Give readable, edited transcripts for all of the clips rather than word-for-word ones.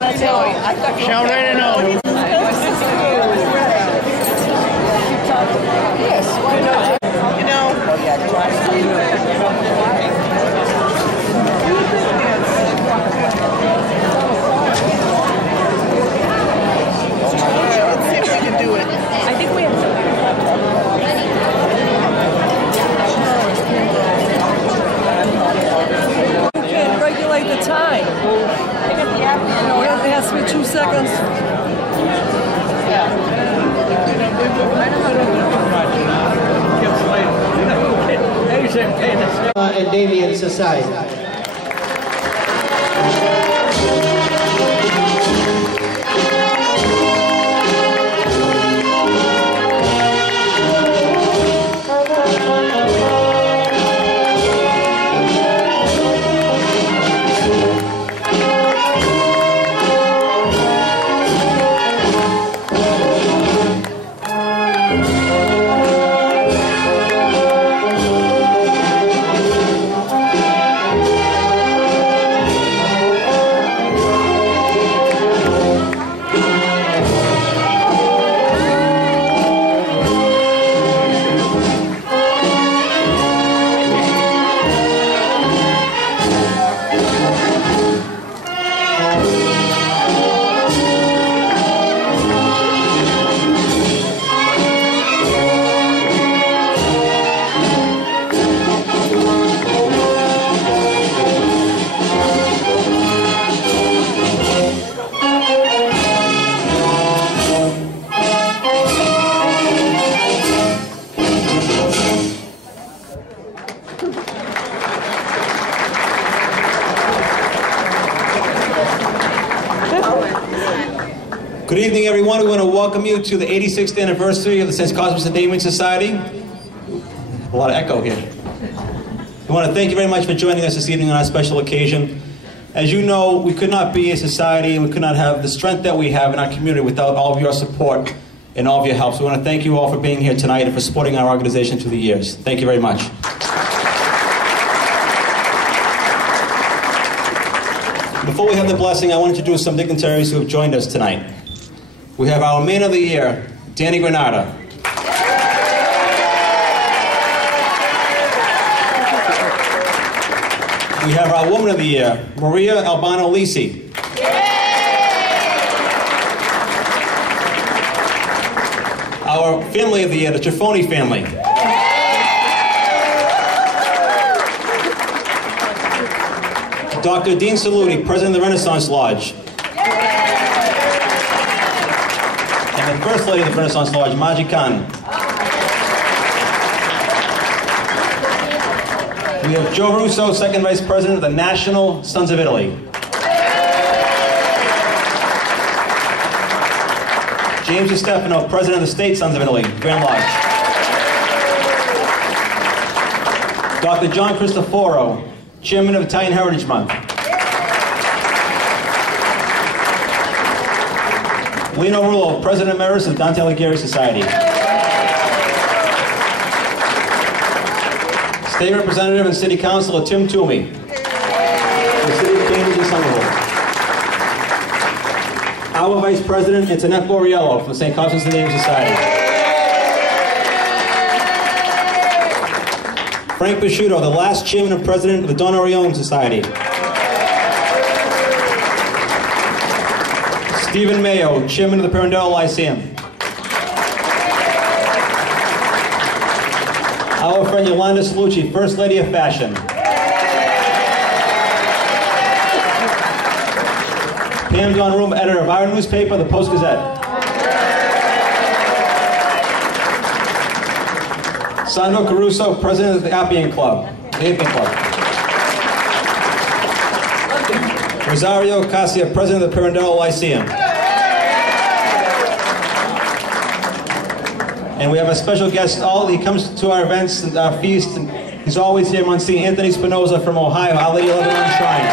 Shall ready to know. Yes, why not? You know. Oh, yeah, Let's see if we can do it. I think we have to. You can't regulate the time. No, it has to be 2 seconds. And Damian Society. Good evening, everyone. We want to welcome you to the 86th anniversary of the St. Cosmas Damian Society. A lot of echo here. We want to thank you very much for joining us this evening on our special occasion. As you know, we could not be a society and we could not have the strength that we have in our community without all of your support and all of your help. So we want to thank you all for being here tonight and for supporting our organization through the years. Thank you very much. Before we have the blessing, I want to introduce some dignitaries who have joined us tonight. We have our Man of the Year, Damiano Granata. We have our Woman of the Year, Maria Albano Lisi. Our Family of the Year, the Trifone Family. Dr. Dean Saluti, President of the Renaissance Lodge. And the First Lady of the Renaissance Lodge, Maji Khan. We have Joe Russo, Second Vice President of the National Sons of Italy. James DiStefano, President of the State Sons of Italy, Grand Lodge. Dr. John Cristoforo, Chairman of Italian Heritage Month. Lino Rullo, President Emeritus of Dante Alighieri Society. State Representative and City Councilor Tim Toomey. The City of Cambridge and Somerville. Our Vice President, Antoinette Borriello from the St. Cosmas Damian Society. Frank Pisciuto, the last Chairman and President of the Honorees Society. Stephen Mayo, Chairman of the Pirandello Lyceum. Our friend Yolanda Salucci, First Lady of Fashion. Pam Don Room, editor of our newspaper, the Post-Gazette. Sandro Caruso, President of the Appian Club, the Appian Club. Rosario Cassia, President of the Pirandello Lyceum. And we have a special guest. He comes to our events and our feast, and he's always here, Monsignor Anthony Spinoza from Ohio, Our Lady of Lebanon Shrine.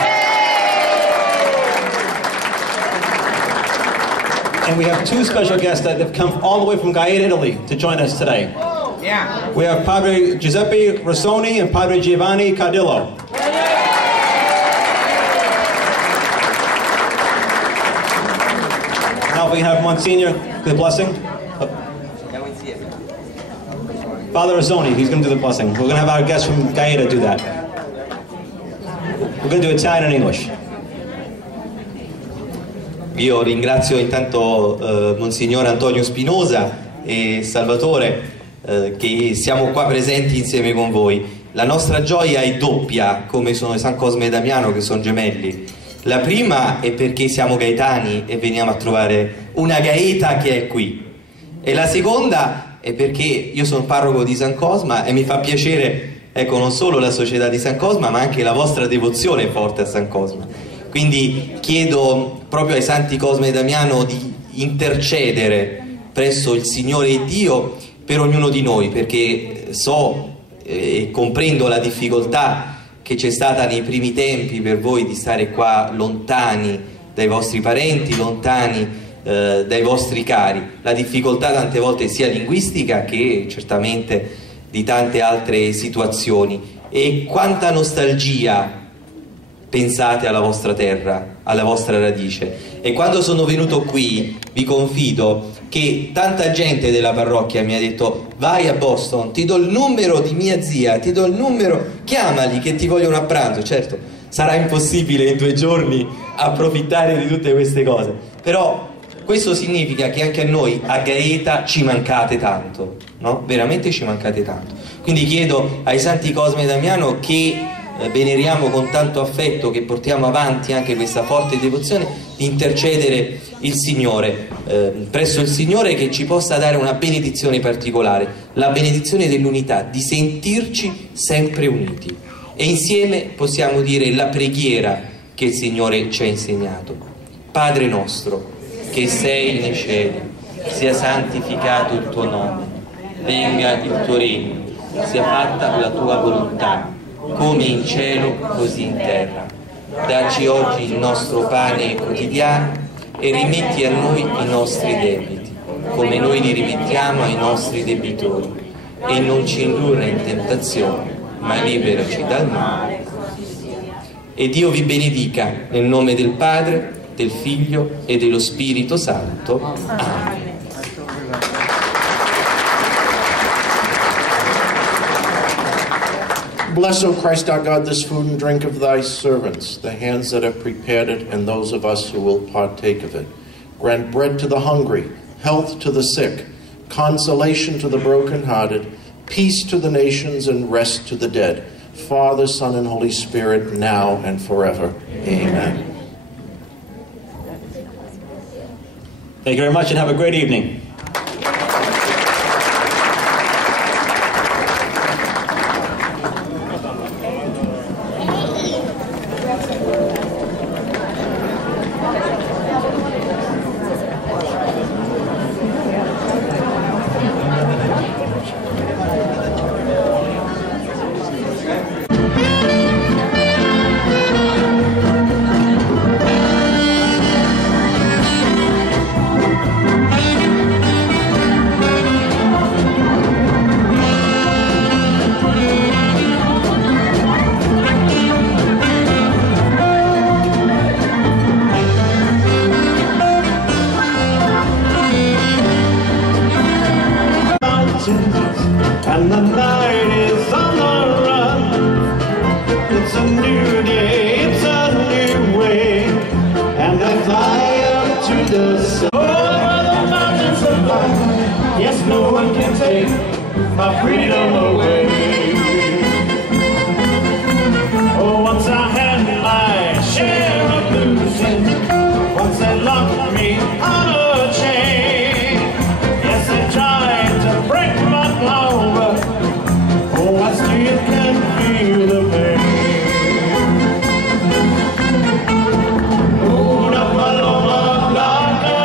And we have two special guests that have come all the way from Gaeta, Italy, to join us today. Yeah. We have Padre Giuseppe Rosini and Padre Giovanni Cardillo. Now if we can have Monsignor do the blessing. Father Rosini, he's going to do the blessing. We're going to have our guest from Gaeta do that. We're going to do Italian and English. Io ringrazio intanto Monsignor Antonio Spinosa e Salvatore che siamo qua presenti insieme con voi. La nostra gioia è doppia, come sono San Cosma e Damiano, che sono gemelli. La prima è perché siamo gaetani e veniamo a trovare una Gaeta che è qui, e la seconda è perché io sono parroco di San Cosma e mi fa piacere, ecco, non solo la società di San Cosma ma anche la vostra devozione forte a San Cosma. Quindi chiedo proprio ai santi Cosma e Damiano di intercedere presso il Signore e Dio per ognuno di noi, perché so e comprendo la difficoltà che c'è stata nei primi tempi per voi di stare qua lontani dai vostri parenti, lontani dai vostri cari. La difficoltà tante volte sia linguistica che certamente di tante altre situazioni. E quanta nostalgia pensate alla vostra terra, alla vostra radice. E quando sono venuto qui vi confido che tanta gente della parrocchia mi ha detto: vai a Boston, ti do il numero di mia zia, ti do il numero, chiamali che ti vogliono a pranzo. Certo, sarà impossibile in 2 giorni approfittare di tutte queste cose, però questo significa che anche a noi a Gaeta ci mancate tanto, no? Veramente ci mancate tanto. Quindi chiedo ai santi Cosma e Damiano, che veneriamo con tanto affetto, che portiamo avanti anche questa forte devozione, di intercedere il Signore, presso il Signore, che ci possa dare una benedizione particolare, la benedizione dell'unità, di sentirci sempre uniti. E insieme possiamo dire la preghiera che il Signore ci ha insegnato. Padre nostro, che sei nei cieli, sia santificato il tuo nome, venga il tuo regno, sia fatta la tua volontà, come in cielo così in terra. Dacci oggi il nostro pane quotidiano e rimetti a noi i nostri debiti, come noi li rimettiamo ai nostri debitori, e non ci indurre in tentazione, ma liberaci dal male. E Dio vi benedica nel nome del Padre, del Figlio e dello Spirito Santo. Amen. Bless, O Christ our God, this food and drink of thy servants, the hands that have prepared it, and those of us who will partake of it. Grant bread to the hungry, health to the sick, consolation to the brokenhearted, peace to the nations, and rest to the dead. Father, Son, and Holy Spirit, now and forever. Amen. Thank you very much and have a great evening. And the night is on the run. It's a new day, it's a new way, and I fly up to the sun. Over the mountains of life, yes, no one can take my freedom away. Oh, once I had my share of losing, once they locked me on a chain. Yes, they tried to break my power. Oh, I still can feel the pain. Una paloma blanca,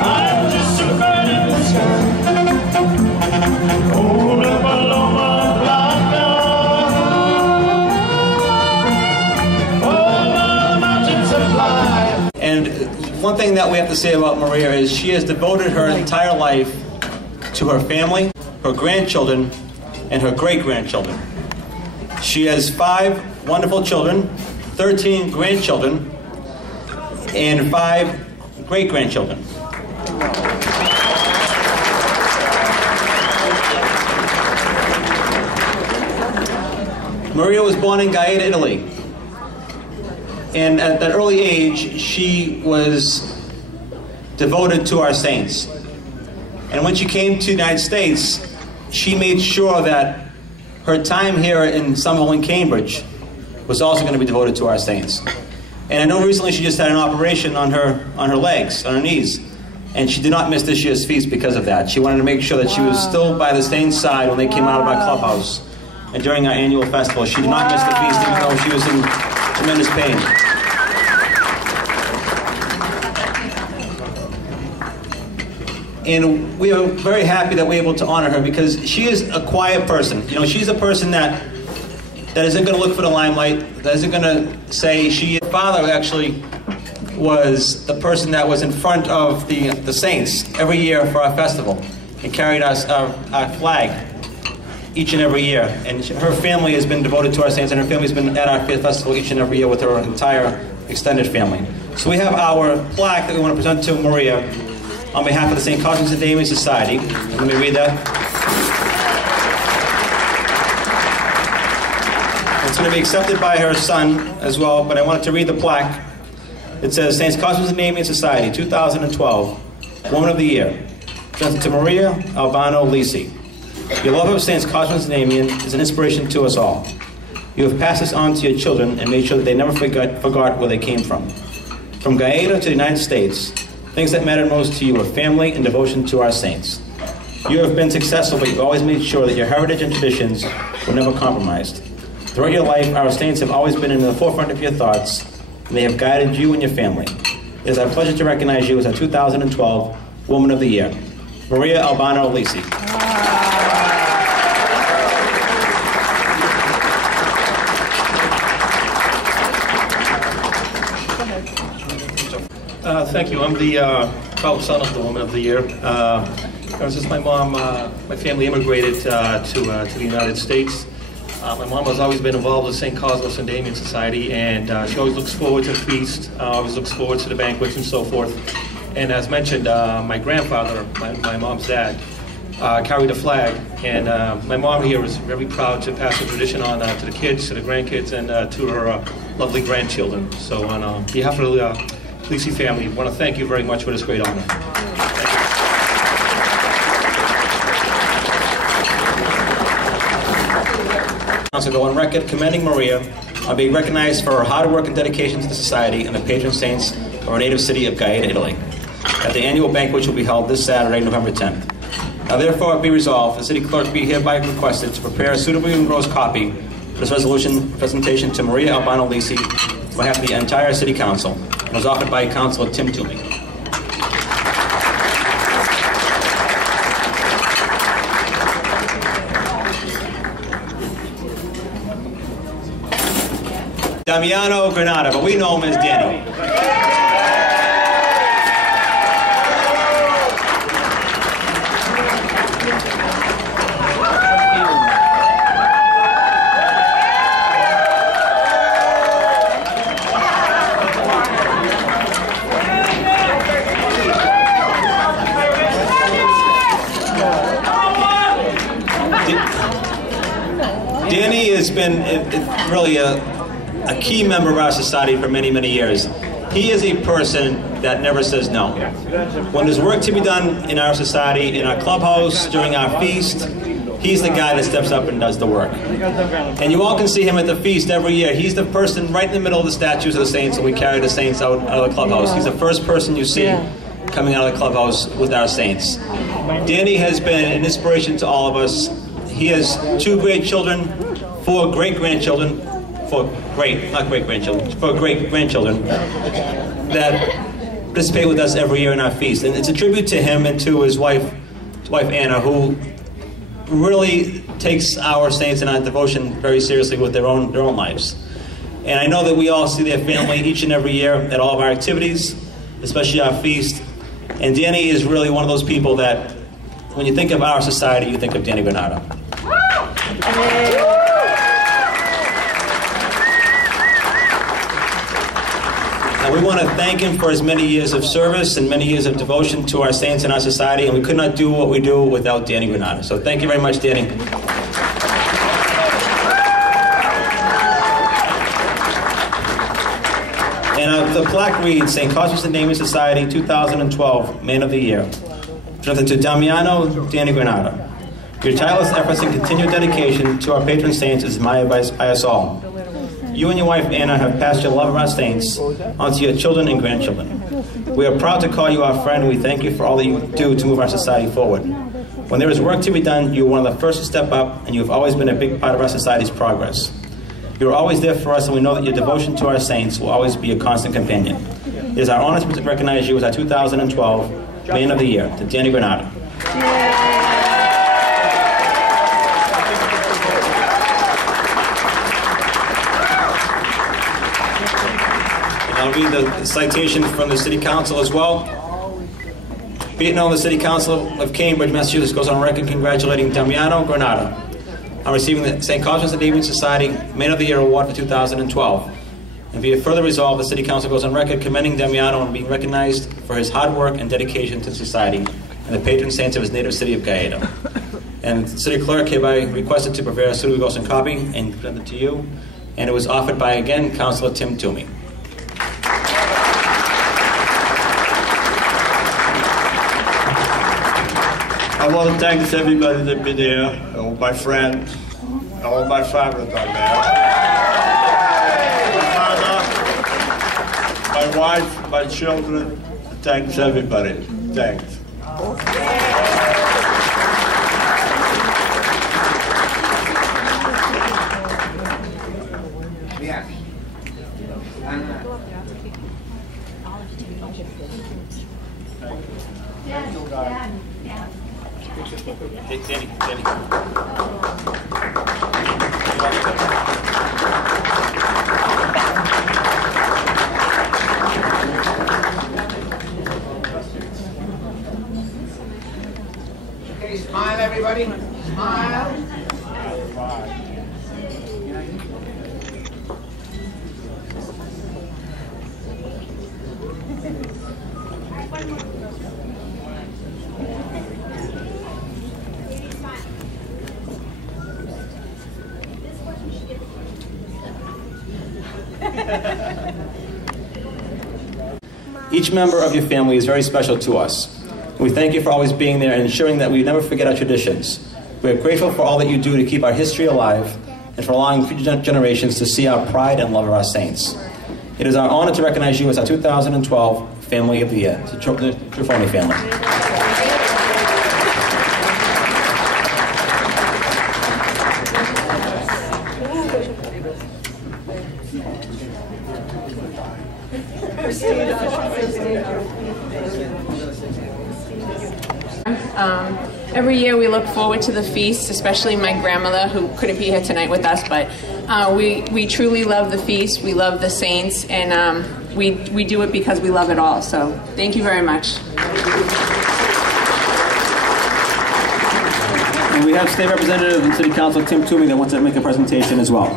I'm just a bird in the sky. Una paloma blanca, over the mountains of life. And one thing that we have to say about Maria is she has devoted her entire life to her family, her grandchildren, and her great-grandchildren. She has 5 wonderful children, 13 grandchildren, and 5 great-grandchildren. Maria was born in Gaeta, Italy. And at that early age, she was devoted to our saints. And when she came to the United States, she made sure that her time here in Somerville and Cambridge was also going to be devoted to our saints. And I know recently she just had an operation on her legs, on her knees. And she did not miss this year's feast because of that. She wanted to make sure that she was still by the saints' side when they came out of our clubhouse. And during our annual festival, she did not miss the feast even though she was in tremendous pain. And we are very happy that we're able to honor her because she is a quiet person. You know, she's a person that isn't going to look for the limelight, that isn't going to say she... Her father actually was the person that was in front of the saints every year for our festival and carried our flag each and every year. And her family has been devoted to our saints, and her family has been at our festival each and every year with her entire extended family. So we have our plaque that we want to present to Maria on behalf of the St. Cosmas and Damian Society. Let me read that. It's going to be accepted by her son as well, but I wanted to read the plaque. It says, St. Cosmas and Damian Society, 2012, Woman of the Year, presented to Maria Albano Lisi. Your love of St. Cosmas and Damian is an inspiration to us all. You have passed this on to your children and made sure that they never forgot where they came from. From Gaeta to the United States, things that matter most to you are family and devotion to our saints. You have been successful, but you've always made sure that your heritage and traditions were never compromised. Throughout your life, our saints have always been in the forefront of your thoughts, and they have guided you and your family. It is our pleasure to recognize you as our 2012 Woman of the Year, Maria Albano Lisi. Thank you. I'm the proud son of the Woman of the Year. Since my mom, my family immigrated to the United States, my mom has always been involved with St. Cosmas and Damian Society, and she always looks forward to the feast, always looks forward to the banquets and so forth. And as mentioned, my grandfather, my mom's dad, carried a flag, and my mom here is very proud to pass the tradition on to the kids, to the grandkids, and to her lovely grandchildren. So on behalf of the Lisi family, I want to thank you very much for this great honor. To go on record commending Maria on being recognized for her hard work and dedication to the society and the patron saints of our native city of Gaeta, Italy, at the annual banquet which will be held this Saturday, November 10th. Now therefore be resolved, the city clerk be hereby requested to prepare a suitably engrossed copy of this resolution presentation to Maria Albano Lisi on behalf of the entire city council, and was offered by Councilor Tim Toomey. Damiano Granata, but we know him as Danny. Danny has been really a key member of our society for many, many years. He is a person that never says no. When there's work to be done in our society, in our clubhouse, during our feast, he's the guy that steps up and does the work. And you all can see him at the feast every year. He's the person right in the middle of the statues of the saints, and we carry the saints out of the clubhouse. He's the first person you see coming out of the clubhouse with our saints. Danny has been an inspiration to all of us. He has 2 great children, 4 great-grandchildren, for great-grandchildren that participate with us every year in our feast. And it's a tribute to him and to his wife Anna, who really takes our saints and our devotion very seriously with their own lives. And I know that we all see their family each and every year at all of our activities, especially our feast. And Danny is really one of those people that, when you think of our society, you think of Danny Granata. And we want to thank him for his many years of service and many years of devotion to our saints and our society, and we could not do what we do without Danny Granata. So thank you very much, Danny. And the plaque reads, St. Cosmas Damian Society 2012 Man of the Year. Presented to Damiano Danny Granata. Your tireless efforts and continued dedication to our patron saints is admired by us all. You and your wife Anna have passed your love of our saints on to your children and grandchildren. We are proud to call you our friend, and we thank you for all that you do to move our society forward. When there is work to be done, you are one of the first to step up, and you have always been a big part of our society's progress. You are always there for us, and we know that your devotion to our saints will always be a constant companion. It is our honor to recognize you as our 2012 Man of the Year, to Danny Granata. I'll read the citation from the City Council as well. Be it known, the City Council of Cambridge, Massachusetts goes on record congratulating Damiano Granata on receiving the St. Cosmas Damian Society Man of the Year Award for 2012. And be it further resolved, the City Council goes on record commending Damiano on being recognized for his hard work and dedication to society and the patron saints of his native city of Gaeta. And the City Clerk hereby requested to prepare a suitable endorsement copy and present it to you. And it was offered by, again, Councilor Tim Toomey. I want to thank everybody that been there, all my friends, all my family down there. My mother, my wife, my children. Thanks everybody. Thanks. Danny. Okay, smile everybody. Smile. Each member of your family is very special to us. We thank you for always being there and ensuring that we never forget our traditions. We are grateful for all that you do to keep our history alive and for allowing future generations to see our pride and love of our saints. It is our honor to recognize you as our 2012 Family of the Year, the Trifone Family. Every year we look forward to the feast, especially my grandmother, who couldn't be here tonight with us, but we truly love the feast, we love the saints, and we do it because we love it all. So thank you very much. And we have State Representative and City Council Tim Toomey that wants to make a presentation as well.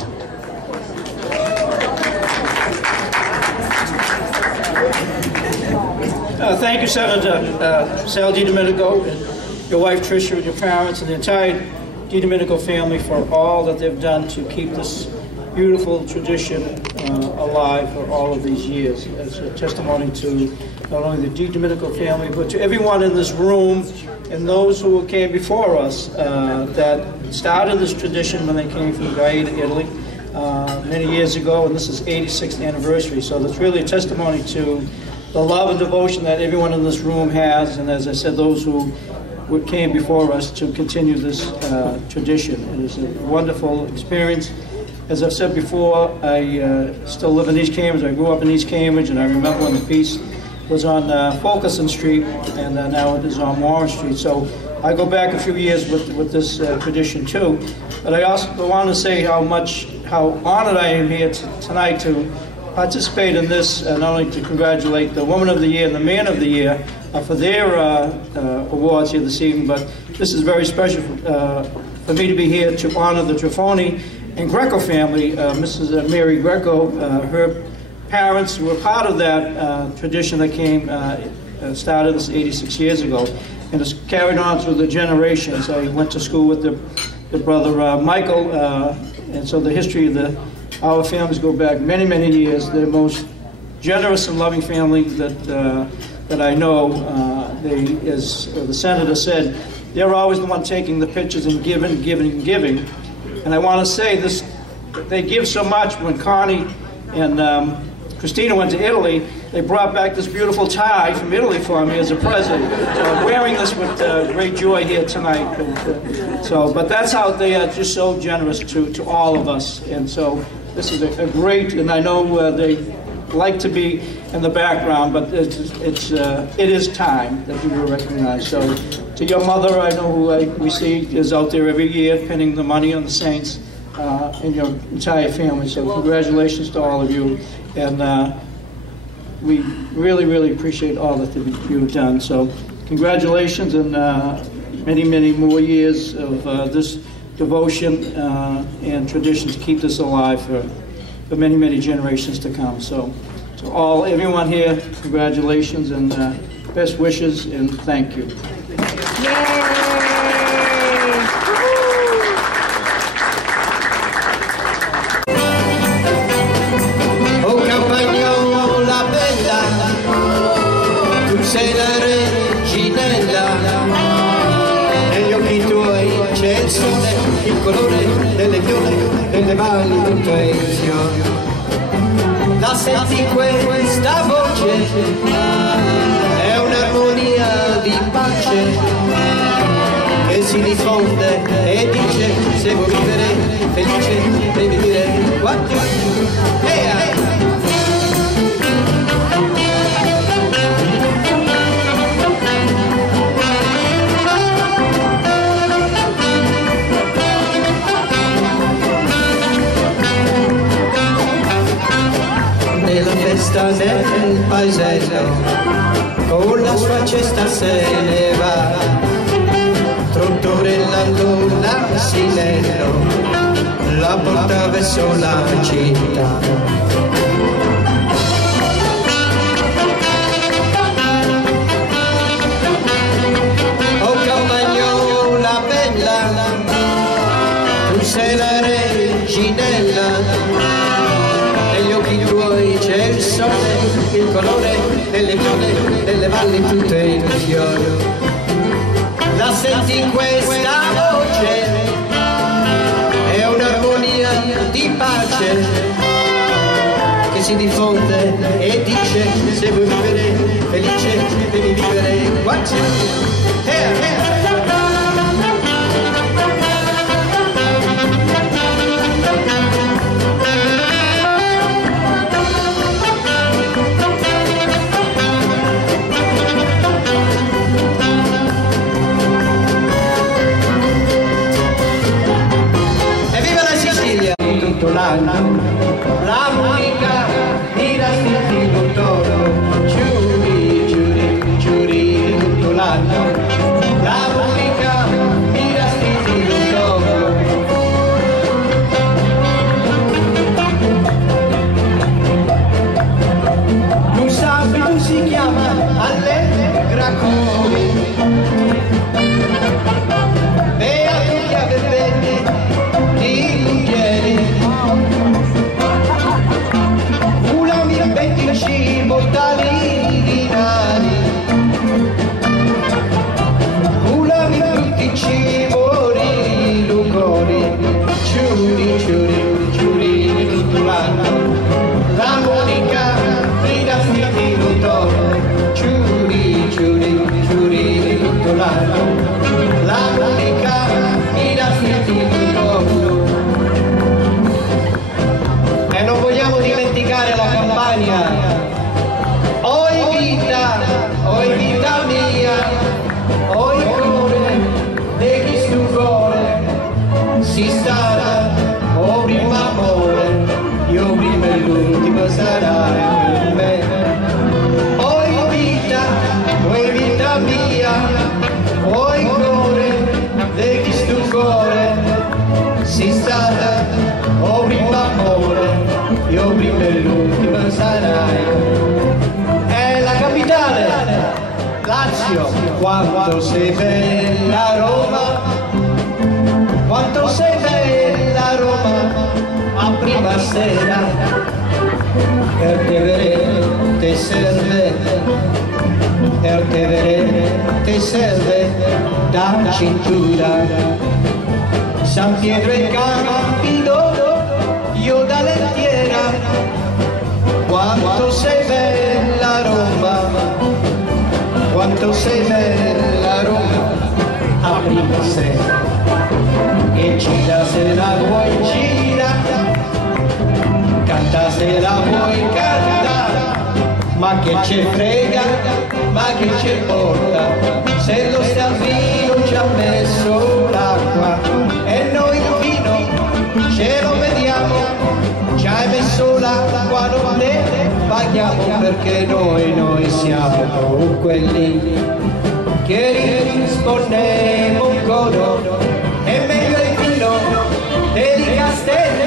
Thank you, Senator Sal DiDomenico, and your wife Tricia, and your parents, and the entire DiDomenico family for all that they've done to keep this beautiful tradition alive for all of these years. As a testimony to not only the DiDomenico family, but to everyone in this room and those who came before us that started this tradition when they came from Gaeta, Italy, many years ago, and this is 86th anniversary. So that's really a testimony to the love and devotion that everyone in this room has, and as I said, those who came before us to continue this tradition. It is a wonderful experience. As I've said before, I still live in East Cambridge. I grew up in East Cambridge, and I remember when the feast was on Fulkerson Street, and now it is on Warren Street. So I go back a few years with this tradition too. But I also want to say how honored I am here tonight to participate in this, not only to congratulate the Woman of the Year and the Man of the Year for their awards here this evening, but this is very special for me to be here to honor the Trifone and Greco family. Mrs. Mary Greco, her parents were part of that tradition that came, started this 86 years ago, and it's carried on through the generations. I went to school with the brother Michael, and so the history of our families go back many, many years. They're the most generous and loving family that I know. As the senator said, they're always the one taking the pictures and giving. And I want to say this, they give so much. When Connie and Christina went to Italy, they brought back this beautiful tie from Italy for me as a present. So I'm wearing this with great joy here tonight. But that's how they are just so generous to all of us. And so this is a great, and I know they like to be in the background, but it is time that you were recognized. So to your mother, I know who we see is out there every year pinning the money on the saints, and your entire family. So congratulations to all of you. And we really, really appreciate all that you've done. So congratulations, and many, many more years of this devotion and tradition to keep this alive for many, many generations to come. So to everyone here, congratulations and best wishes, and thank you. Sei la reginella, negli occhi tuoi c'è il sole, il colore delle viole, delle mani tutto è il fiore. La senti questa voce, è un'armonia di pace che si diffonde e dice: se vuoi vivere felice devi dire quanto nel paesello, con la sua cesta se ne va, trottorellando l'asinello, la porta verso la città. Oh campagnola bella, tu sei la reginella, negli occhi tuoi c'è il sole, il colore delle viole, delle valli tutte in fiore. La senti questa voce, è un'armonia di pace che si diffonde e dice: se vuoi vivere felice devi vivere qua. La musica mi dà sentito toro, giuri, giuri, giuri tutto l'anno. La musica mi dà sentito toro. Un sabato si chiama Allegra Cori, beato chi aveva di muggeri. Mortali dinari, culami tutti cibori, lucori, ciuri, ciuri, ciuri tutto l'anno. La monica mi dà sentito toro, ciuri, ciuri, ciuri tutto l'anno. La monica mi dà sentito toro. E non vogliamo dimenticare la campagna. Oi vita mia, oi cuore, degli stu cuore, si stata, o prima amore, io prima e l'ultimo sarai per me. Oi vita mia, oi cuore, degli stu cuore, si stata, o prima amore, io prima e l'ultimo sarai. quanto sei bella Roma, quanto sei bella Roma, a prima sera, per te vedere ti serve, per te vedere ti serve da cintura, San Pietro e Campido, io da lettiera, quanto sei bella Roma, quanto sei bella Roma, a prima sera, e gira se la vuoi gira, canta se la vuoi canta, ma che ci frega, ma che ci porta, se lo Stalvino ci ha messo l'acqua, e noi il vino ce lo vediamo, ci hai messo l'acqua, non ne paghiamo, perché noi siamo quelli che rispondemo un coro, è meglio il vino dei castelli.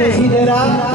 Desiderata